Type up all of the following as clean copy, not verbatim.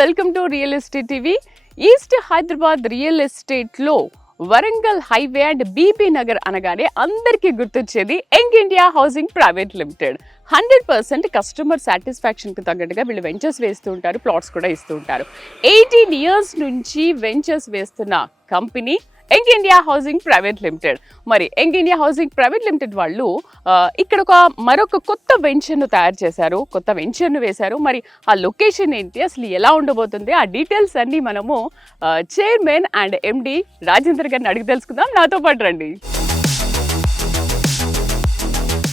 Welcome to real estate TV. East Hyderabad real estate లో Warangal highway and Bibinagar అనగానే అందరికీ గుర్తొచ్చేది Young India Housing Private Limited. 100% customer satisfaction కి తగ్గట్టుగా వీళ్ళు వెంచర్స్ వేస్తూ ఉంటారు, ప్లాట్స్ కూడా ఇస్తూ ఉంటారు. 18 years నుంచి వెంచర్స్ వేస్తున్న company Young India Housing Private Limited. మరి Young India Housing Private Limited వాళ్ళు ఇక్కడ మరొక కొత్త వెంచర్ను తయారు చేశారు, కొత్త వెంచర్ను వేశారు. మరి ఆ లొకేషన్ ఏంటి, అసలు ఎలా ఉండబోతుంది, ఆ డీటెయిల్స్ అన్ని మనము చైర్మన్ అండ్ ఎండి రాజేందర్ గారిని అడిగి తెలుసుకుందాం. నాతో పాటు రండి.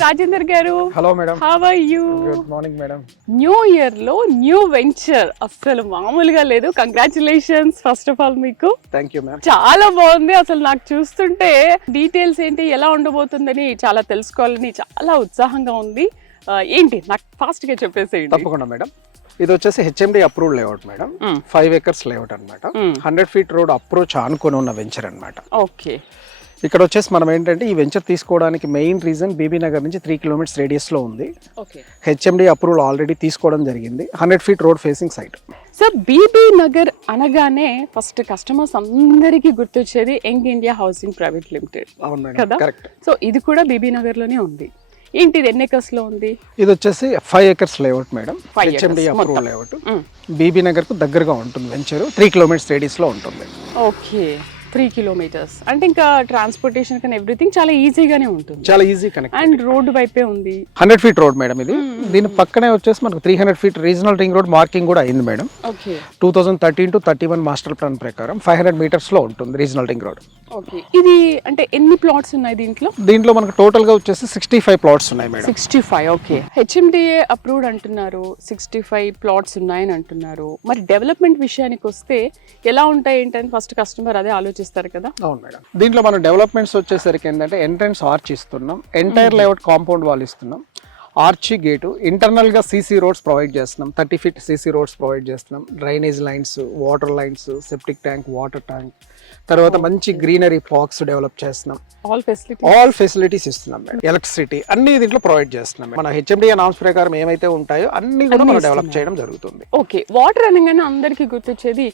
రాజేందర్ గారు, hello madam, how are you? Good morning madam. New year లో న్యూ వెంచర్ అసలు మామూలుగా లేదు. కంగ్రాచులేషన్స్ ఫస్ట్ ఆఫ్ ఆల్ మీకు. Thank you ma'am. చాలా బాగుంది. అసలు నాకు చూస్తుంటే డీటెయిల్స్ ఏంటి, ఎలా ఉండబోతుందని చాలా తెలుసుకోవాలని చాలా ఉత్సాహంగా ఉంది. ఏంటి నాకు ఫాస్ట్ గా చెప్పేసేయండి. తప్పకుండా మేడం. ఇది వచ్చేసి HMD approved layout madam. 5 acres layout అనమాట. 100 feet రోడ్ అప్రోచ్ ఆనుకొని ఉన్న వెంచర్ అనమాట. ఓకే. ఇక్కడ వచ్చేసి మనం ఏంటంటే ఈ వెంచర్ తీసుకోవడానికి మెయిన్ రీజన్ బీబీ నగర్ నుంచి 3 kilometers రేడియస్ లో ఉంది. హెచ్ఎండి అప్రూవల్ ఆల్రెడీ తీసుకోవడం జరిగింది. 100 feet road facing site. So Bibinagar అనగానే ఫస్ట్ కస్టమర్స్ అందరికీ గుర్తొచ్చేది Young India Housing Private Limited. అవును మేడం, కదా. కరెక్ట్. సో ఇది కూడా బీబీ నగర్ లోనే ఉంది. ఏంటి ఇది ఎన్ని acres లో ఉంది? ఇది వచ్చేసి 5 acres layout madam. HMD approved layout. Bibinagar కు దగ్గరగా ఉంటుంది వెంచర్. 3 kilometers రేడియస్ లో ఉంటుంది. ఓకే, 3 kilometers అంటే ఇంకా ట్రాన్స్పోర్టేషన్ కానీ ఎవ్రీథింగ్ చాలా ఈజీగానే ఉంటుంది. చాలా ఈజీ కనెక్ట్. అండ్ రోడ్ వైపే ఉంది. 100 feet రోడ్ మేడం ఇది. దీని పక్కనే వచ్చేసి మనకు 300 feet regional ring road marking కూడా అయింది madam. Okay. 2013 to 31 master plan ప్రకారం 500 meters లో ఉంటుంది రీజనల్ రింగ్ రోడ్. ఓకే. ఇది అంటే ఎన్ని ప్లాట్స్ ఉన్నాయి దీంట్లో? దీంట్లో మనకు టోటల్ గా వచ్చేసి 65 plots ఉన్నాయి మేడం. 65. ఓకే. హెచ్ఎండిఏ అప్రూవ్డ్ అంటున్నారు, 65 plots ఉన్నాయని అంటున్నారు. మరి డెవలప్మెంట్ విషయానికి వస్తే ఎలా ఉంటాయి ఏంటని ఫస్ట్ కస్టమర్ అదే ఆలోచిస్తారు కదా. అవును మేడం. దీంట్లో మనం డెవలప్మెంట్స్ వచ్చేసరికి ఏంటంటే ఎంట్రన్స్ ఆర్చ్ ఇస్తున్నాం, ఎంటైర్ లేఅవుట్ కాంపౌండ్ వాల్ ఇస్తున్నాం, ఆర్చి గేటు, ఇంటర్నల్ గా సీసీ రోడ్స్ ప్రొవైడ్ చేస్తున్నాం. 30 feet సీసీ రోడ్స్ ప్రొవైడ్ చేస్తున్నాం. Drainage lines, water lines, septic tank, water tank, తర్వాత మంచి గ్రీనరీ పార్క్స్ డెవలప్ చేస్తున్నాం. ఆల్ ఫెసిలిటీస్ ఇస్తున్నాం మేడం. ఎలక్ట్రిసిటీ అన్ని దీంట్లో ప్రొవైడ్ చేస్తున్నాం. మన హెచ్ఎండిఏ నామ్స్ ప్రకారం ఏమైతే ఉంటాయో అన్ని కూడా మనం డెవలప్ చేయడం జరుగుతుంది. ఓకే. వాటర్ అనగానే అందరికీ గుర్తొచ్చేది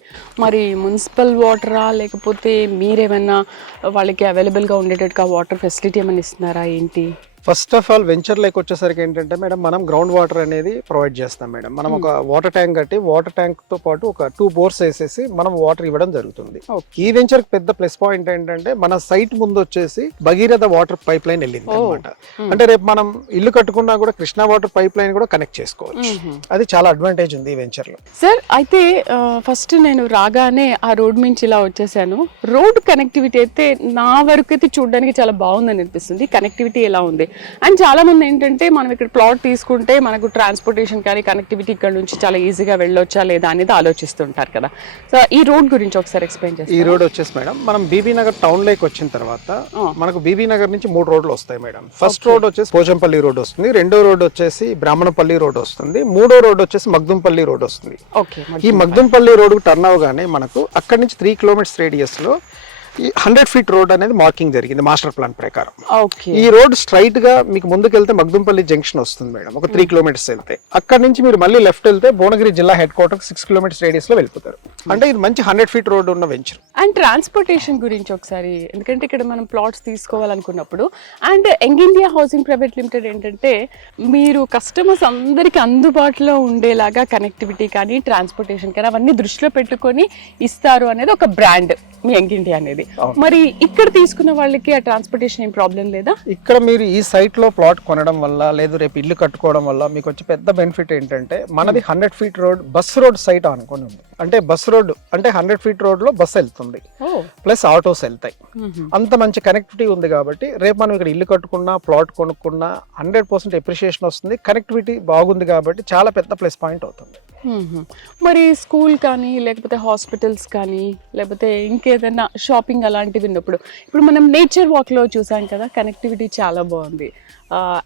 మరి మున్సిపల్ వాటరా, లేకపోతే మీరేమైనా వాళ్ళకి అవైలబుల్ గా ఉండేటట్టుగా వాటర్ ఫెసిలిటీ ఏమైనా ఇస్తున్నారా ఏంటి? First of all venture like వచ్చేసరికి ఏంటంటే మేడం, మనం గ్రౌండ్ వాటర్ అనేది ప్రొవైడ్ చేస్తాం మేడం. మనం ఒక వాటర్ ట్యాంక్ కట్టి వాటర్ ట్యాంక్ తో పాటు ఒక 2 bores వేసేసి మనం వాటర్ ఇవ్వడం జరుగుతుంది. ఈ వెంచర్ పెద్ద ప్లస్ పాయింట్ ఏంటంటే మన సైట్ ముందు వచ్చేసి భగీరథ వాటర్ పైప్ లైన్ వెళ్ళింది అనమాట. అంటే రేపు మనం ఇల్లు కట్టుకున్నా కూడా కృష్ణా వాటర్ పైప్ లైన్ కూడా కనెక్ట్ చేసుకోవచ్చు. అది చాలా అడ్వాంటేజ్ ఉంది ఈ వెంచర్ లో. సార్ అయితే ఫస్ట్ నేను రాగానే ఆ రోడ్ నుంచి ఇలా వచ్చేసాను. రోడ్ కనెక్టివిటీ అయితే నా వరకు అయితే చూడడానికి చాలా బాగుందని అనిపిస్తుంది. కనెక్టివిటీ ఎలా ఉంది? అండ్ చాలా మంది ఏంటంటే మనం ఇక్కడ ప్లాట్ తీసుకుంటే మనకు ట్రాన్స్పోర్టేషన్ కానీ కనెక్టివిటీ ఇక్కడ నుంచి చాలా ఈజీగా వెళ్ళొచ్చా లేదా అనేది ఆలోచిస్తుంటారు కదా. సో ఈ రోడ్ గురించి ఒకసారి ఎక్స్ప్లెయిన్ చేస్తాను. ఈ రోడ్ వచ్చేసి మేడం మనం బీబీ నగర్ టౌన్ లోకి వచ్చిన తర్వాత మనకు బీబీ నగర్ నుంచి 3 రోడ్లు వస్తాయి మేడం. ఫస్ట్ రోడ్ వచ్చేసి పోచంపల్లి రోడ్ వస్తుంది, రెండో రోడ్ వచ్చేసి బ్రాహ్మణపల్లి రోడ్ వస్తుంది, మూడో రోడ్ వచ్చేసి మగ్దుంపల్లి రోడ్ వస్తుంది. ఈ మగ్దుంపల్లి రోడ్ టర్న్ అవగానే మనకు అక్కడి నుంచి 3 kilometers రేడియస్ లో 100 feet రోడ్ అనేది మార్కింగ్ జరిగింది మాస్టర్ ప్లాన్ ప్రకారం. ఈ రోడ్ స్ట్రైట్ గా మీకు ముందుకెళ్తే మగ్దుంపల్లి జంక్షన్ వస్తుంది మేడం. ఒక 3 kilometers వెళ్తే అక్కడ నుంచి మీరు మళ్ళీ లెఫ్ట్ వెళ్తే భువనగిరి జిల్లా హెడ్ క్వార్టర్ 6 kilometers రేడియస్ లో వెళ్ళిపోతారు. అంటే ఇది మంచి 100 feet రోడ్ ఉన్న వెంచర్. అండ్ ట్రాన్స్పోర్టేషన్ గురించి ఒకసారి, ఎందుకంటే ఇక్కడ మనం ప్లాట్స్ తీసుకోవాలనుకున్నప్పుడు and Young India Housing Private Limited ఏంటంటే మీరు కస్టమర్స్ అందరికి అందుబాటులో ఉండేలాగా కనెక్టివిటీ కానీ ట్రాన్స్పోర్టేషన్ కానీ అవన్నీ దృష్టిలో పెట్టుకొని ఇస్తారు అనేది ఒక బ్రాండ్ మీ యంగ్ ఇండియా అనేది. మరి ఇక్కడ తీసుకున్న వాళ్ళకి ఆ ట్రాన్స్పోర్టేషన్ ఏం ప్రాబ్లం లేదా? ఇక్కడ మీరు ఈ సైట్ లో ప్లాట్ కొనడం వల్ల లేదు రేపు ఇల్లు కట్టుకోవడం వల్ల మీకు వచ్చే పెద్ద బెనిఫిట్ ఏంటంటే మనది 100 feet road bus road site అనుకుని ఉంది. అంటే బస్ రోడ్ అంటే 100 feet రోడ్ లో బస్ వెళ్తుంది, ప్లస్ ఆటోస్ వెళ్తాయి. అంత మంచి కనెక్టివిటీ ఉంది కాబట్టి రేపు మనం ఇక్కడ ఇల్లు కట్టుకున్నా ప్లాట్ కొనుక్కున్నా 100% ఎప్రిషియేషన్ వస్తుంది. కనెక్టివిటీ బాగుంది కాబట్టి చాలా పెద్ద ప్లస్ పాయింట్ అవుతుంది. మరి స్కూల్ కానీ లేకపోతే హాస్పిటల్స్ కానీ లేకపోతే ఇంకేదైనా షాపింగ్ అలాంటివి ఉన్నప్పుడు ఇప్పుడు మనం నేచర్ వాక్లో చూసాం కదా, కనెక్టివిటీ చాలా బాగుంది.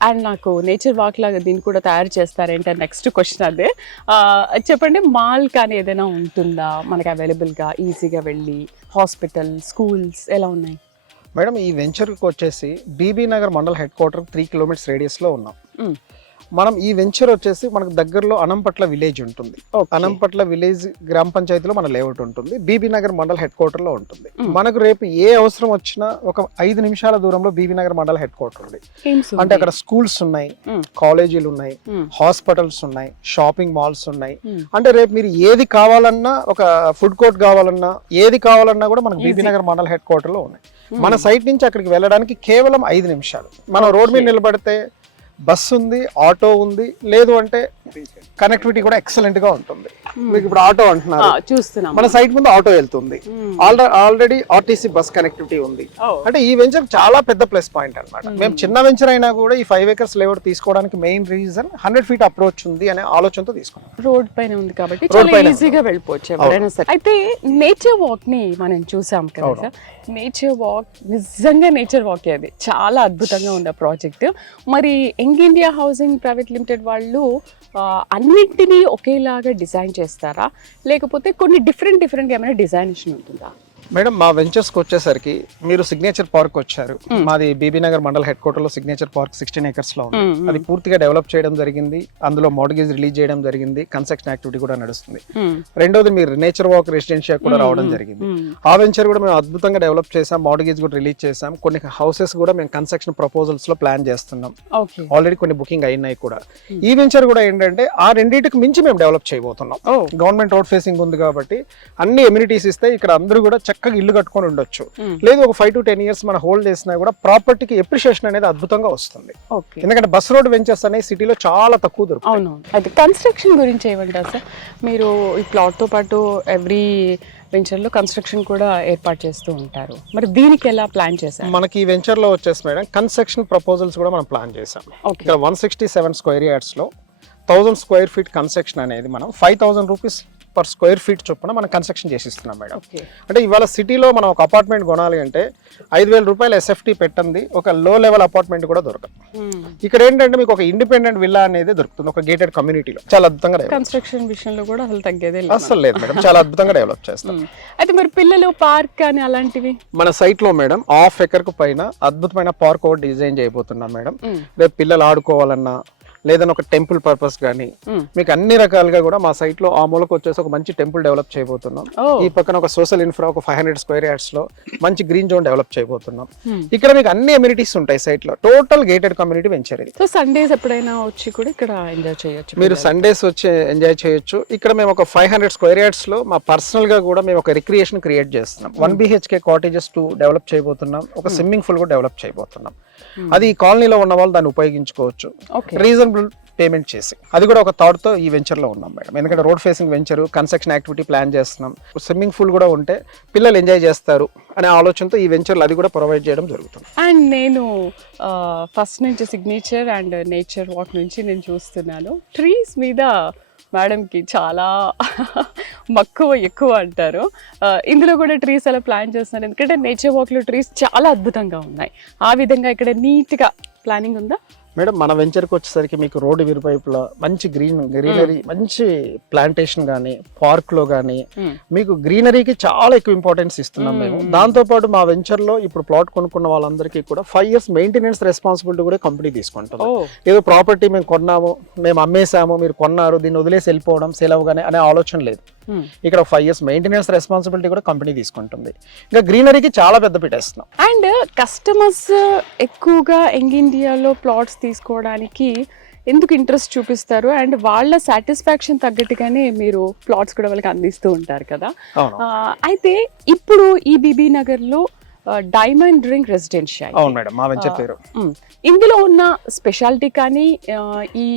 అండ్ నాకు నేచర్ వాక్ లాగా దీన్ని కూడా తయారు చేస్తారేంటే నెక్స్ట్ క్వశ్చన్ అదే. చెప్పండి, మాల్ కానీ ఏదైనా ఉంటుందా మనకి అవైలబుల్గా ఈజీగా వెళ్ళి? హాస్పిటల్, స్కూల్స్ ఎలా ఉన్నాయి మేడం? ఈ వెంచర్కి వచ్చేసి Bibinagar mandal headquarter 3 kilometers రేడియస్లో ఉన్నాం. మనం ఈ వెంచర్ వచ్చేసి మనకు దగ్గరలో అనంపట్ల విలేజ్ ఉంటుంది. అనంపట్ల విలేజ్ గ్రామ పంచాయతీలో మన లేఅవుట్ ఉంటుంది. Bibinagar mandal headquarter లో ఉంటుంది. మనకు రేపు ఏ అవసరం వచ్చినా ఒక 5 నిమిషాల దూరంలో Bibinagar mandal headquarter ఉంది. అంటే అక్కడ స్కూల్స్ ఉన్నాయి, కాలేజీలు ఉన్నాయి, హాస్పిటల్స్ ఉన్నాయి, షాపింగ్ మాల్స్ ఉన్నాయి. అంటే రేపు మీరు ఏది కావాలన్నా, ఒక ఫుడ్ కోర్ట్ కావాలన్నా, ఏది కావాలన్నా కూడా మనకు Bibinagar mandal headquarter లో ఉన్నాయి. మన సైట్ నుంచి అక్కడికి వెళ్ళడానికి కేవలం 5 నిమిషాలు. మనం రోడ్ మీద నిలబడితే బస్ ఉంది, ఆటో ఉంది, లేదు అంటే కనెక్టివిటీ కూడా ఎక్సలెంట్ గా ఉంటుంది. మీకు ఇప్పుడు ఆటో అంటున్నారు, చూస్తున్నాం, మన సైట్ ముందు ఆటో వెళ్తుంది. ఆల్రెడీ ఆర్టీసీ బస్ కనెక్టివిటీ ఉంది. అంటే ఈ వెంచర్ చాలా పెద్ద ప్లస్ పాయింట్ అన్నమాట. మేము చిన్న వెంచర్ అయినా కూడా ఈ 5 acres లేఅవుట్ తీసుకోవడానికి మెయిన్ రీజన్ 100 feet అప్రోచ్ ఉంది అనే ఆలోచనతో తీసుకున్నాం. రోడ్ పైన ఉంది కాబట్టి చాలా ఈజీగా వెళ్ళిపోవచ్చు ఎవరైనా సరే. అయితే నేచర్ వాక్ ని మనం చూసాం కదా సార్, నేచర్ వాక్ నిజంగా నేచర్ వాక్ అది చాలా అద్భుతంగా ఉంది ఆ ప్రాజెక్ట్. మరి Young India Housing Private Limited వాళ్ళు అన్నింటినీ ఒకేలాగా డిజైన్ చేస్తారా, లేకపోతే కొన్ని డిఫరెంట్ గా ఏమైనా డిజైనేషన్ ఉంటుందా? మేడం, మా వెంచర్స్కి వచ్చేసరికి మీరు సిగ్నేచర్ పార్క్ వచ్చారు. మాది Bibinagar mandal headquarter లో సిగ్నేచర్ పార్క్ 16 acres లో ఉంది. అది పూర్తిగా డెవలప్ చేయడం జరిగింది. అందులో మార్గేజ్ రిలీజ్ చేయడం జరిగింది. కన్స్ట్రక్షన్ యాక్టివిటీ కూడా నడుస్తుంది. రెండోది మీరు నేచర్ వాక్ రెసిడెన్షియల్ కూడా రావడం జరిగింది. ఆ వెంచర్ కూడా మేము అద్భుతంగా డెవలప్ చేసాం. మార్గేజ్ కూడా రిలీజ్ చేసాం. కొన్ని హౌసెస్ కూడా మేము కన్స్ట్రక్షన్ ప్రపోజల్స్ లో ప్లాన్ చేస్తున్నాం. ఆల్రెడీ కొన్ని బుకింగ్ అయినాయి కూడా. ఈ వెంచర్ కూడా ఏంటంటే ఆ రెండింటికి మించి మేము డెవలప్ చేయబోతున్నాం. గవర్నమెంట్ రోడ్ ఫేసింగ్ ఉంది కాబట్టి అన్ని ఎమ్యూనిటీస్ ఇస్తే ఇక్కడ అందరూ కూడా చక్కగా ఇల్లు కట్టుకొని ఉండొచ్చు. లేదు ఒక 5 to 10 years మనం హోల్డ్ చేసినా కూడా ప్రాపర్టీకి ఎప్రిషియేషన్ అనేది అద్భుతంగా వస్తుంది. ఎందుకంటే బస్ రోడ్ వెంచర్స్ అనేవి సిటీలో చాలా తక్కువ దొరుకుతాయి. అవును. అయితే కన్స్ట్రక్షన్ గురించి ఏమంటారు సార్? మీరు ఈ ప్లాట్ తో పాటు ఎవ్రీ వెంచర్ లో కన్స్ట్రక్షన్ కూడా ఏర్పాటు చేస్తూ ఉంటారు. మరి దీనికి ఎలా ప్లాన్ చేశారు? మనకి ఈ వెంచర్ లో వచ్చేసి మేడం కన్స్ట్రక్షన్ ప్రపోజల్స్ కూడా మనం ప్లాన్ చేసాం. ఇక్కడ 167 square yards లో 1000 square feet కన్స్ట్రక్షన్ అనేది మనం 5000 rupees per square feet చొప్పున మనం కన్స్ట్రక్షన్ చేసిస్తున్నాం మేడం. అంటే ఇవాళ సిటీలో మనం ఒక అపార్ట్మెంట్ కొనాలి అంటే 5000 రూపాయలు SFT పెట్టండి ఒక లో లెవెల్ అపార్ట్మెంట్ కూడా దొరకదు. ఇక్కడ ఏంటంటే మీకు ఒక ఇండిపెండెంట్ విల్లా అనేది దొరుకుతుంది ఒక గేటెడ్ కమ్యూనిటీలో. చాలా అద్భుతంగా కన్స్ట్రక్షన్ విషయంలో కూడా అసలు తగ్గేదే అసలు లేదు మేడం. చాలా అద్భుతంగా డెవలప్ చేస్తాం. అయితే మరి పిల్లలు పార్క్ అని అలాంటివి మన సైట్ లో మేడం 1/2 acre కు పైన అద్భుతమైన పార్క్ ఒకటి డిజైన్ చేయబోతున్నాం మేడం. రేపు పిల్లలు ఆడుకోవాలన్నా లేదని ఒక టెంపుల్ పర్పస్ కానీ మీకు అన్ని రకాలుగా కూడా మా సైట్ లో ఆ మూలకు వచ్చేసి ఒక మంచి టెంపుల్ డెవలప్ చేయబోతున్నాం. ఈ పక్కన ఒక సోషల్ ఇన్ఫ్రా ఒక 500 square yards లో మంచి గ్రీన్ జోన్ డెవలప్ చేయబోతున్నాం. ఇక్కడ మీకు అన్ని ఎమ్యూనిటీస్ ఉంటాయి సైట్ లో. టోటల్ గేటెడ్ కమ్యూనిటీ వెంచర్ ఇది. సో సండేస్ ఎప్పుడైనా వచ్చి కూడా ఇక్కడ ఎంజాయ్ చేయొచ్చు. మీరు సండేస్ వచ్చి ఎంజాయ్ చేయొచ్చు. ఇక్కడ మేము ఒక 500 square yards లో మా పర్సనల్ గా కూడా మేము ఒక రిక్రియేషన్ క్రియేట్ చేస్తున్నాం. 1 BHK కాటేజెస్ 2 డెవలప్ చేయబోతున్నాం. ఒక స్విమ్మింగ్ పూల్ కూడా డెవలప్ చేయబోతున్నాం. అది ఈ కాలనీలో ఉన్న వాళ్ళు దాన్ని ఉపయోగించుకోవచ్చు రీజనబుల్ పేమెంట్ చేసి. అది కూడా ఒక థాట్ తో ఈ వెంచర్ లో ఉన్నాం మేడం. ఎందుకంటే road facing venture, construction activity plan చేస్తున్నాం. స్విమ్మింగ్ పూల్ కూడా ఉంటే పిల్లలు ఎంజాయ్ చేస్తారు అనే ఆలోచనతో ఈ వెంచర్లు అది కూడా ప్రొవైడ్ చేయడం జరుగుతుంది. అండ్ నేను ఫస్ట్ నుంచి సిగ్నేచర్ అండ్ నేచర్ వాక్ నుంచి నేను చూస్తున్నాను ట్రీస్ మీద మేడంకి చాలా మక్కువ ఎక్కువ అంటారు. ఇందులో కూడా ట్రీస్ అలా ప్లాన్ చేస్తున్నారు. ఎందుకంటే నేచర్ వాక్లో ట్రీస్ చాలా అద్భుతంగా ఉన్నాయి. ఆ విధంగా ఇక్కడ నీట్గా ప్లానింగ్ ఉందా మేడం? మన వెంచర్కి వచ్చేసరికి మీకు రోడ్డు ఇరువైపులా మంచి గ్రీనరీ మంచి ప్లాంటేషన్ కానీ పార్క్లో కానీ మీకు గ్రీనరీకి చాలా ఎక్కువ ఇంపార్టెన్స్ ఇస్తున్నాం మేము. దాంతోపాటు మా వెంచర్లో ఇప్పుడు ప్లాట్ కొనుక్కున్న వాళ్ళందరికీ కూడా 5 years మెయింటెనెన్స్ రెస్పాన్సిబిలిటీ కూడా కంపెనీ తీసుకుంటాం. ఏదో ప్రాపర్టీ మేము కొన్నాము, మేము అమ్మేసాము, మీరు కొన్నారు, దీన్ని వదిలేసి వెళ్ళిపోవడం సెలవు కానీ అనే ఆలోచన లేదు. ఇక్కడ 5 years మెయింటెనెన్స్ రెస్పాన్సిబిలిటీ కూడా కంపెనీ తీసుకుంటుంది. ఇంకా గ్రీనరీకి చాలా పెద్ద పెట్టేస్తున్నాం. అండ్ కస్టమర్స్ ఎక్కువగా యంగ్ ఇండియాలో ప్లాట్స్ తీసుకోవడానికి ఎందుకు ఇంట్రెస్ట్ చూపిస్తారు? అండ్ వాళ్ళ సాటిస్ఫాక్షన్ తగ్గట్టుగానే మీరు ప్లాట్స్ కూడా వాళ్ళకి అందిస్తూ ఉంటారు కదా. అయితే ఇప్పుడు ఈ బీబీ నగర్ లో డైమండ్ రింగ్ రెసిడెన్షియల్, అవును మేడం, మా వెంచర్ పేరు. ఇందులో ఉన్న స్పెషాలిటీ కానీ ఈ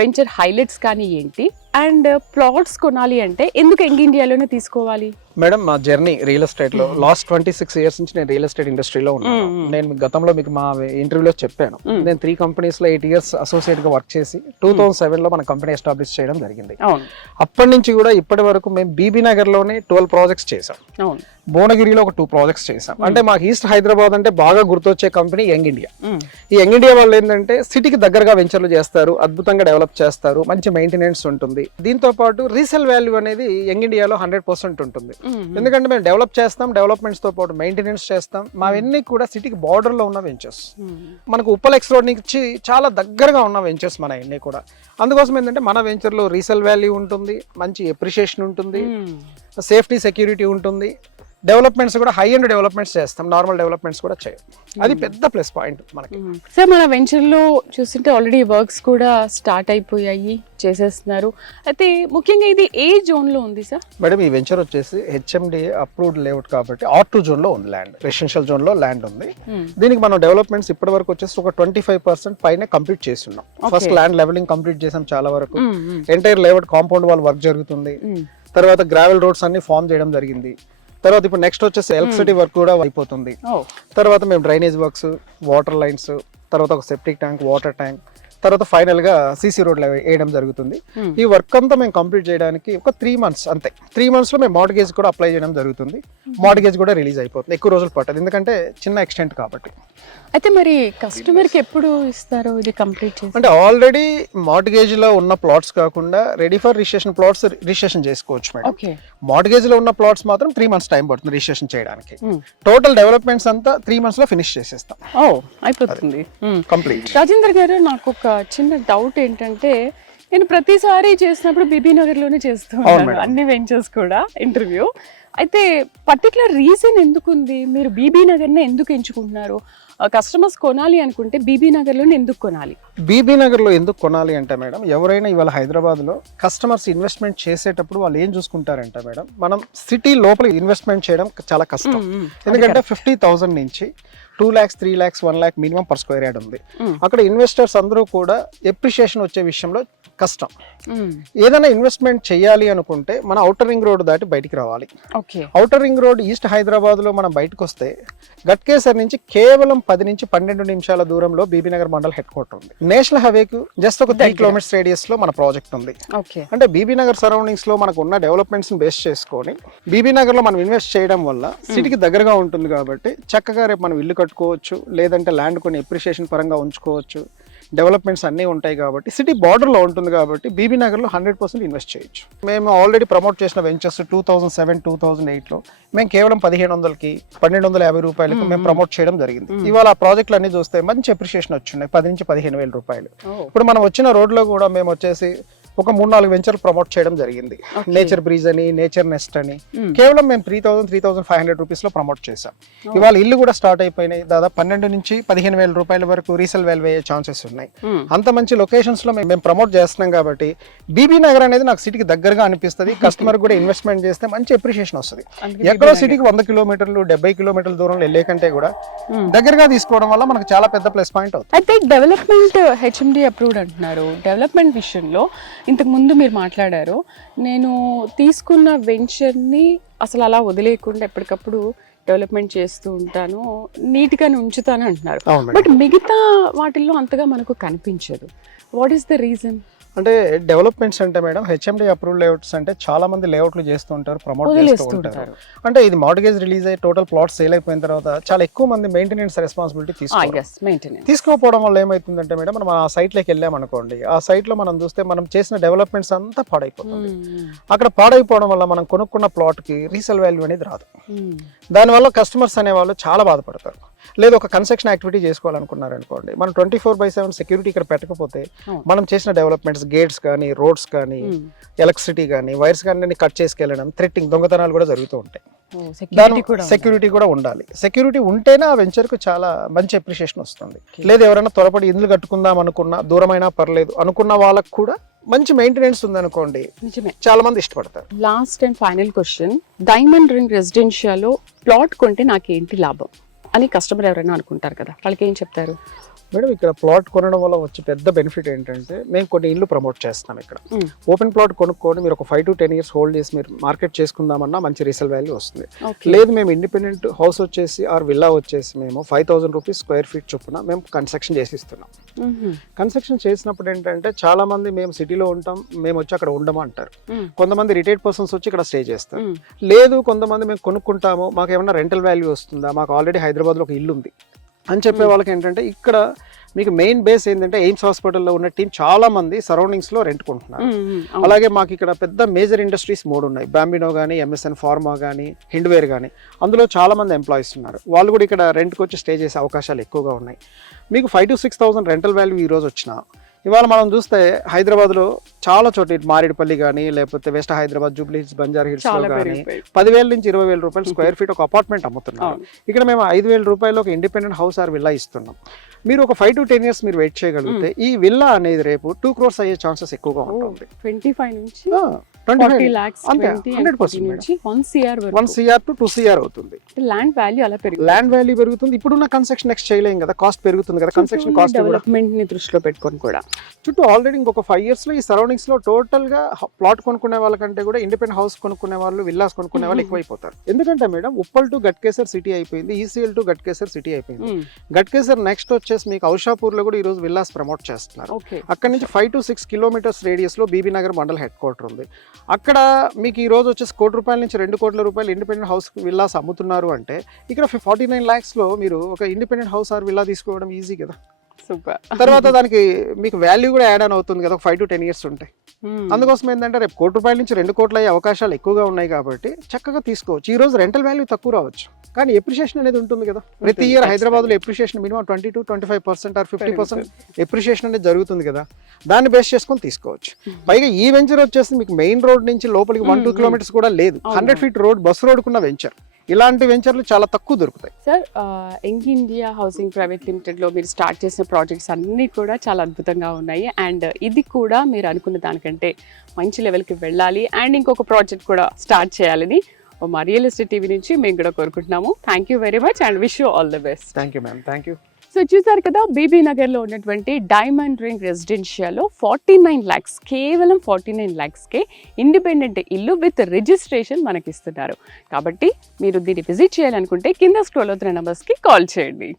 వెంచర్ హైలైట్స్ కానీ ఏంటి? అండ్ ప్లాట్స్ కొనాలి అంటే ఎందుకు యంగ్ ఇండియాలోనే తీసుకోవాలి? మేడం, మా జర్నీ రియల్ ఎస్టేట్ లో లాస్ట్ 26 years నుంచి నేను రియల్ ఎస్టేట్ ఇండస్ట్రీలో ఉన్నాను. నేను గతంలో మీకు మా ఇంటర్వ్యూలో చెప్పాను, నేను 3 companies లో 8 years అసోసియేట్ గా వర్క్ చేసి 2007 లో మన కంపెనీ ఎస్టాబ్లిష్ చేయడం జరిగింది. అప్పటి నుంచి కూడా ఇప్పటి వరకు మేము బీబీ నగర్ లోనే 12 projects చేసాం. భువనగిరిలో ఒక 2 projects చేసాం. అంటే మాకు ఈస్ట్ హైదరాబాద్ అంటే బాగా గుర్తొచ్చే కంపెనీ యంగ్ ఇండియా. ఈ యంగ్ ఇండియా వాళ్ళు ఏంటంటే సిటీకి దగ్గరగా వెంచర్లు చేస్తారు, అద్భుతంగా డెవలప్ చేస్తారు, మంచి మెయింటెనెన్స్ ఉంటుంది, ఉంటుంది. దీంతో పాటు రీసేల్ వాల్యూ అనేది యంగ్ ఇండియాలో 100% ఉంటుంది. ఎందుకంటే మేము డెవలప్ చేస్తాం, డెవలప్మెంట్స్ తో పాటు మెయింటెనెన్స్ చేస్తాం. మావన్నీ కూడా సిటీకి బార్డర్ లో ఉన్న వెంచర్స్. మనకు ఉప్పల్ ఎక్స్ రోడ్ నుంచి చాలా దగ్గరగా ఉన్న వెంచర్స్ మన అన్ని కూడా. అందుకోసం ఏంటంటే మన వెంచర్ లో రీసేల్ వాల్యూ ఉంటుంది, మంచి ఎప్రిషియేషన్ ఉంటుంది, సేఫ్టీ సెక్యూరిటీ ఉంటుంది. డెవలప్మెంట్స్ కూడా హై అండ్ డెవలప్మెంట్స్ చేస్తాం, నార్మల్ డెవలప్మెంట్స్ కూడా చేయం. అది పెద్ద ప్లస్ పాయింట్ మనకి. సార్ మన వెంచర్ లో చూస్తుంటే ఆల్రెడీ వర్క్స్ కూడా స్టార్ట్ అయిపోయాయి, చేసేస్తున్నారు. అయితే ముఖ్యంగా ఇది ఏ జోన్ లో ఉంది సార్? మేడం ఈ వెంచర్ వచ్చేసి హెచ్ఎండి అప్రూవ్డ్ లేఅవుట్ కాబట్టి R2 జోన్ లో ఉంది ల్యాండ్, రెసిడెన్షియల్ జోన్ లో ల్యాండ్ ఉంది. దీనికి మనం డెవలప్మెంట్స్ ఇప్పటి వరకు వచ్చేసి ఒక 25% పైన కంప్లీట్ చేస్తున్నాం. ఫస్ట్ ల్యాండ్ లెవెలింగ్ కంప్లీట్ చేసాం చాలా వరకు. Entire layout compound wall work జరుగుతుంది. తర్వాత గ్రావెల్ రోడ్స్ అన్ని ఫామ్ చేయడం జరిగింది. తర్వాత ఇప్పుడు నెక్స్ట్ వచ్చేసి ఎలక్ట్రిసిటీ వర్క్ కూడా అయిపోతుంది. తర్వాత మేము డ్రైనేజ్ వర్క్స్, వాటర్ లైన్స్, తర్వాత ఒక సెప్టిక్ ట్యాంక్, వాటర్ ట్యాంక్, తర్వాత ఫైనల్ గా సీసీ రోడ్లు వేయడం జరుగుతుంది. ఈ వర్క్ అంతా మేము కంప్లీట్ చేయడానికి ఒక 3 months అంతే. 3 months లో మేము మార్ట్గేజ్ కూడా అప్లై చేయడం జరుగుతుంది. మార్ట్గేజ్ కూడా రిలీజ్ అయిపోతుంది. ఎక్కువ రోజులు పట్టదు ఎందుకంటే చిన్న ఎక్స్టెంట్ కాబట్టి. అయితే మరి కస్టమర్ కి ఎప్పుడు ఇస్తారో ఇది కంప్లీట్ చేసి? అంటే ఆల్రెడీ మార్ట్గేజ్ లో ఉన్న ప్లాట్స్ కాకుండా ready for registration plots registration చేసుకోవచ్చు మేడం. మార్ట్గేజ్ లో ఉన్న ప్లాట్స్ మాత్రం 3 months టైం పడుతుంది రిజిస్ట్రేషన్ చేయడానికి. టోటల్ డెవలప్మెంట్స్ అంతా 3 months లో ఫినిష్ చేసేస్తాం. అయిపోతుంది కంప్లీట్. రాజేందర్ గారు, నాకు ఒక చిన్న డౌట్ ఏంటంటే, నేను ప్రతిసారి చేసినప్పుడు బీబీ నగర్ లోనే చేస్తూ ఉంటాను అన్ని వెంచర్స్ కూడా ఇంటర్వ్యూ. అయితే పర్టికులర్ రీజన్ ఎందుకుంది? మీరు బీబీ నగర్ నే ఎందుకు ఎంచుకుంటున్నారు? కస్టమర్స్ కొనాలి అనుకుంటే బీబీ నగర్ లోనే ఎందుకు కొనాలి? బీబీ నగర్ లో ఎందుకు కొనాలి అంటే మేడం, ఎవరైనా ఇవాళ హైదరాబాద్ లో కస్టమర్స్ ఇన్వెస్ట్మెంట్ చేసేటప్పుడు వాళ్ళు ఏం చూసుకుంటారంటే మేడం, మనం సిటీ లోపల ఇన్వెస్ట్మెంట్ చేయడం చాలా కష్టం. ఎందుకంటే 50,000 నుంచి 2 lakhs, 3 lakhs, 1 lakh minimum per square yard ఉంది. అక్కడ ఇన్వెస్టర్స్ అందరూ కూడా ఎప్రిషియేషన్ వచ్చే విషయంలో కష్టం. ఏదైనా ఇన్వెస్ట్మెంట్ చేయాలి అనుకుంటే మన ఔటర్ రింగ్ రోడ్ దాటి బయటికి రావాలి. Outer ring road east Hyderabad లో మనం బయటకు వస్తే గట్కేసర్ నుంచి కేవలం 10 నుంచి 12 నిమిషాల దూరంలో బీబీనగర్ మండల్ హెడ్ క్వార్టర్ ఉంది. నేషనల్ హైవేకు జస్ట్ ఒక 3 kilometers రేడియస్ లో మన ప్రాజెక్ట్ ఉంది. అంటే బీబీనగర్ సరౌండింగ్స్ లో మనకు ఉన్న డెవలప్మెంట్స్ బేస్ చేసుకొని బీబీనగర్ లో మనం ఇన్వెస్ట్ చేయడం వల్ల సిటీకి దగ్గరగా ఉంటుంది కాబట్టి చక్కగా రేపు మనం ఇల్లు కట్టుకోవచ్చు, లేదంటే ల్యాండ్ కొన్ని ఎప్రిషియేషన్ పరంగా ఉంచుకోవచ్చు. డెవలప్మెంట్స్ అన్నీ ఉంటాయి కాబట్టి సిటీ బార్డర్లో ఉంటుంది కాబట్టి బీబీ నగర్లో 100% ఇన్వెస్ట్ చేయొచ్చు. మేము ఆల్రెడీ ప్రమోట్ చేసిన వెంచర్స్ 2007, 2008లో మేము కేవలం 1,500కి, 1,250 రూపాయలకు మేము ప్రమోట్ చేయడం జరిగింది. ఇవాళ ఆ ప్రాజెక్టులు అన్ని చూస్తే మంచి అప్రిషియేషన్ వచ్చినాయి, 10 నుంచి 15,000 రూపాయలు. ఇప్పుడు మనం వచ్చిన రోడ్లో కూడా మేము వచ్చేసి ఒక 3-4 వెంచర్లు ప్రమోట్ చేయడం జరిగింది. నేచర్ బ్రీజ్ అని, నేచర్ నెస్ట్ అని, కేవలం మేము 3,500 రూపీస్ లో ప్రమోట్ చేసాం. ఇవాళ ఇల్లు కూడా స్టార్ట్ అయిపోయినాయి. దాదాపు 12 నుంచి 15,000 రూపాయల వరకు రీసేల్ వాల్యూ అయ్యే ఛాన్సెస్ ఉన్నాయి. అంత మంచి లొకేషన్స్ లో మేము ప్రమోట్ చేస్తున్నాం కాబట్టి బీబీ నగర్ అనేది నాకు సిటీకి దగ్గరగా అనిపిస్తుంది. కస్టమర్ కూడా ఇన్వెస్ట్మెంట్ చేస్తే మంచి అప్రిషియేషన్ వస్తుంది. ఎక్కడో సిటీకి 100 కిలోమీటర్లు, 70 కిలోమీటర్ల దూరంలో వెళ్ళే కంటే కూడా దగ్గరగా తీసుకోవడం వల్ల మనకు చాలా పెద్ద ప్లస్ పాయింట్ అవుతుంది. అయితే డెవలప్మెంట్ హెచ్ఎండి అప్రూవ్డ్ అంటున్నారు. డెవలప్మెంట్ విషయంలో ఇంతకు ముందు మీరు మాట్లాడారు, నేను తీసుకున్న వెంచర్ని అసలు అలా వదిలేయకుండా ఎప్పటికప్పుడు డెవలప్మెంట్ చేస్తూ ఉంటాను, నీట్గానే ఉంచుతాను అంటున్నారు. బట్ మిగతా వాటిల్లో అంతగా మనకు కనిపించదు. What is the reason? అంటే డెవలప్మెంట్స్ అంటే మేడం హెచ్ఎండి అప్రూవ్ లేఅవుట్స్ అంటే చాలా మంది లేఅవుట్లు చేస్తూ ఉంటారు, ప్రమోట్ చేస్తూ ఉంటారు. అంటే ఇది మార్ట్గేజ్ రిలీజ్ అయ్యి టోటల్ ప్లాట్ సేల్ అయిపోయిన తర్వాత చాలా ఎక్కువ మంది మెయింటెనెన్స్ రెస్పాన్సిబిలిటీ తీసుకోకపోవడం వల్ల ఏమైతుందంటే మేడం, మనం ఆ సైట్ లోకి వెళ్ళాం అనుకోండి, ఆ సైట్ లో మనం చూస్తే మనం చేసిన డెవలప్మెంట్స్ అంతా పాడైపోతుంది. అక్కడ పాడైపోవడం వల్ల మనం కొనుక్కున్న ప్లాట్ కి రీసేల్ వాల్యూ అనేది రాదు. దానివల్ల కస్టమర్స్ అనేవాళ్ళు చాలా బాధపడతారు. లేదు ఒక కన్స్ట్రక్షన్ యాక్టివిటీ చేసుకోవాలనుకున్నారు అనుకోండి, మనం 24/7 సెక్యూరిటీ ఇక్కడ పెట్టకపోతే మనం చేసిన డెవలప్మెంట్స్, గేట్స్ కానీ, రోడ్స్ కానీ, ఎలక్ట్రిసిటీ కానీ, వైర్స్ కానీ కట్ చేసుకెళ్ళడం, థ్రెట్టింగ్, దొంగతనాలు కూడా జరుగుతూ ఉంటాయి. సెక్యూరిటీ కూడా ఉండాలి. సెక్యూరిటీ ఉంటేనే ఆ వెంచర్ కు చాలా మంచి అప్రిషియేషన్ వస్తుంది. లేదు ఎవరైనా త్వరపడి ఇల్లు కట్టుకుందాం అనుకున్నా, దూరమైనా పర్లేదు అనుకున్న వాళ్ళకు కూడా మంచి మెయింటెనెన్స్ ఉంది అనుకోండి, చాలా మంది ఇష్టపడతారు. Last and final question, diamond ring residential లో ప్లాట్ కొంటే నాకేంటి లాభం అని కస్టమర్ ఎవరైనా అనుకుంటారు కదా, వాళ్ళకి ఏం చెప్తారు? మేడం ఇక్కడ ప్లాట్ కొనడం వల్ల వచ్చే పెద్ద బెనిఫిట్ ఏంటంటే మేము కొన్ని ఇల్లు ప్రమోట్ చేస్తాం. ఇక్కడ ఓపెన్ ప్లాట్ కొనుక్కొని మీరు ఒక 5 to 10 years హోల్డ్ చేసి మీరు మార్కెట్ చేసుకుందామన్నా మంచి రీసేల్ వాల్యూ వస్తుంది. లేదు మేము ఇండిపెండెంట్ హౌస్ వచ్చేసి ఆర్ విల్లా వచ్చేసి మేము 5,000 రూపీస్ స్క్వేర్ ఫీట్ చొప్పున మేము కన్స్ట్రక్షన్ చేసి ఇస్తున్నాం. కన్స్ట్రక్షన్ చేసినప్పుడు ఏంటంటే చాలా మంది మేము సిటీలో ఉంటాం, మేము వచ్చి అక్కడ ఉండము అంటారు. కొంతమంది రిటైర్డ్ పర్సన్స్ వచ్చి ఇక్కడ స్టే చేస్తారు. లేదు కొంతమంది మేము కొనుక్కుంటాము, మాకు ఏమన్నా రెంటల్ వాల్యూ వస్తుందా, మాకు ఆల్రెడీ హైదరాబాద్లో ఒక ఇల్లు ఉంది అని చెప్పే వాళ్ళకి ఏంటంటే ఇక్కడ మీకు మెయిన్ బేస్ ఏంటంటే ఎయిమ్స్ హాస్పిటల్లో ఉన్న టీం చాలా మంది సరౌండింగ్స్ లో రెంట్ కొంటున్నారు. అలాగే మాకు ఇక్కడ పెద్ద మేజర్ ఇండస్ట్రీస్ 3 ఉన్నాయి. బాంబినో కానీ, ఎంఎస్ఎన్ ఫార్మా కానీ, హిండ్వేర్ కానీ, అందులో చాలా మంది ఎంప్లాయీస్ ఉన్నారు. వాళ్ళు కూడా ఇక్కడ రెంట్కి వచ్చి స్టే చేసే అవకాశాలు ఎక్కువగా ఉన్నాయి. మీకు 5,000 to 6,000 రెంటల్ వాల్యూ ఈ రోజు వచ్చిన ఇవాళ మనం చూస్తే హైదరాబాద్లో చాలా చోట మారేడుపల్లి కానీ, లేకపోతే west Hyderabad, Jubilee hills, Banjara hills కానీ 10,000 నుంచి 20,000 రూపాయలు స్క్వేర్ ఫీట్ ఒక అపార్ట్మెంట్ అమ్ముతున్నారు. ఇక్కడ మేము 5,000 రూపాయలు ఒక ఇండిపెండెంట్ హౌస్ ఆర్ విల్లా ఇస్తున్నాం. మీరు ఒక 5 to 10 years మీరు వెయిట్ చేయగలిగితే ఈ విల్లా అనేది రేపు 2 crores అయ్యే ఛాన్సెస్ ఎక్కువగా ఉంటుంది. 25 నుంచి 40 lakhs, అంతే 100% నుంచి 1 CR వరకు 1 CR to 2 CR అవుతుంది. ల్యాండ్ వాల్యూ అలా పెరుగుతుంది. ల్యాండ్ వాల్యూ పెరుగుతుంది. ఇప్పుడున్న కన్స్ట్రక్షన్ నెక్స్ట్ చేయలేం కదా, కాస్ట్ పెరుగుతుంది కదా, కన్స్ట్రక్షన్ కాస్ట్ డెవలప్మెంట్ ని దృష్టిలో పెట్టుకొని కూడా చుట్టూ ఆల్రెడీ ఇంకొక 5 years లో ఈ సరౌండింగ్స్ లో టోటల్ గా ప్లాట్ కొనుక్కునే వాళ్ళకంటే కూడా ఇండిపెండెంట్ హౌస్ కొనుక్కునే వాళ్ళు, విల్లాస్ కొనుక్కునే వాళ్ళు ఎక్కువైపోతారు. ఎందుకంటే madam Uppal to Ghatkesar city అయిపోయింది, ఈసీఎల్ టు గట్కేసర్ సిటీ అయిపోయింది. గట్కేసర్ నెక్స్ట్ వచ్చేసి మీకు ఔషాపూర్ లో కూడా ఈ రోజు విల్లాస్ ప్రమోట్ చేస్తున్నారు. అక్కడ నుంచి 5 to 6 kilometers రేడియస్ లో Bibinagar mandal headquarter ఉంది. అక్కడ మీకు ఈ రోజు వచ్చేసి 1 కోటి రూపాయల నుంచి 2 కోట్ల రూపాయలు ఇండిపెండెంట్ హౌస్ విల్లాస్ అమ్ముతున్నారు అంటే ఇక్కడ 49 lakhs లో మీరు ఒక ఇండిపెండెంట్ హౌస్ ఆర్ విల్లా తీసుకోవడం ఈజీ కదా. సూపర్. తర్వాత దానికి మీకు వాల్యూ కూడా యాడ్ ఆన్ అవుతుంది కదా, ఒక 5 to 10 years ఉంటాయి. అందుకోసం ఏంటంటే రేపు 1 కోటి రూపాయల నుంచి 2 కోట్ల అయ్యే అవకాశాలు ఎక్కువగా ఉన్నాయి కాబట్టి చక్కగా తీసుకోవచ్చు. ఈ రోజు రెంటల్ వాల్యూ తక్కువ రావచ్చు కానీ ఎప్రిషియేషన్ అనేది ఉంటుంది కదా. ప్రతి ఇయర్ హైదరాబాద్ లో appreciation minimum 20 to 25% or 50% appreciation అనేది జరుగుతుంది కదా, దాన్ని బేస్ చేసుకొని తీసుకోవచ్చు. పైగా ఈ వెంచర్ వచ్చేసి మీకు మెయిన్ రోడ్ నుంచి లోపలికి 1-2 kilometers కూడా లేదు, 100 feet రోడ్, బస్ రోడ్ కున్న వెంచర్. ఇలాంటి వెంచర్లు చాలా తక్కువ దొరుకుతాయి. Sir, young India Housing Private limited లో మీరు స్టార్ట్ చేసిన ప్రాజెక్ట్స్ అన్ని కూడా చాలా అద్భుతంగా ఉన్నాయి. అండ్ ఇది కూడా మీరు అనుకున్న దానికంటే మంచి లెవెల్కి వెళ్ళాలి అండ్ ఇంకొక ప్రాజెక్ట్ కూడా స్టార్ట్ చేయాలని మా రియల్ ఎస్టేట్ టీవీ నుంచి మేము కూడా కోరుకుంటున్నాము. Thank you very much and wish you all the best. Thank you ma'am. Thank you. So చూసారు కదా, బీబీ నగర్లో ఉన్నటువంటి డైమండ్ రింగ్ రెసిడెన్షియల్లో 49 lakhs, కేవలం 49 lakhsకే ఇండిపెండెంట్ ఇల్లు విత్ రిజిస్ట్రేషన్ మనకి ఇస్తున్నారు. కాబట్టి మీరు దీన్ని విజిట్ చేయాలనుకుంటే కింద స్క్రోల్ అవుతున్న నెంబర్స్కి కాల్ చేయండి.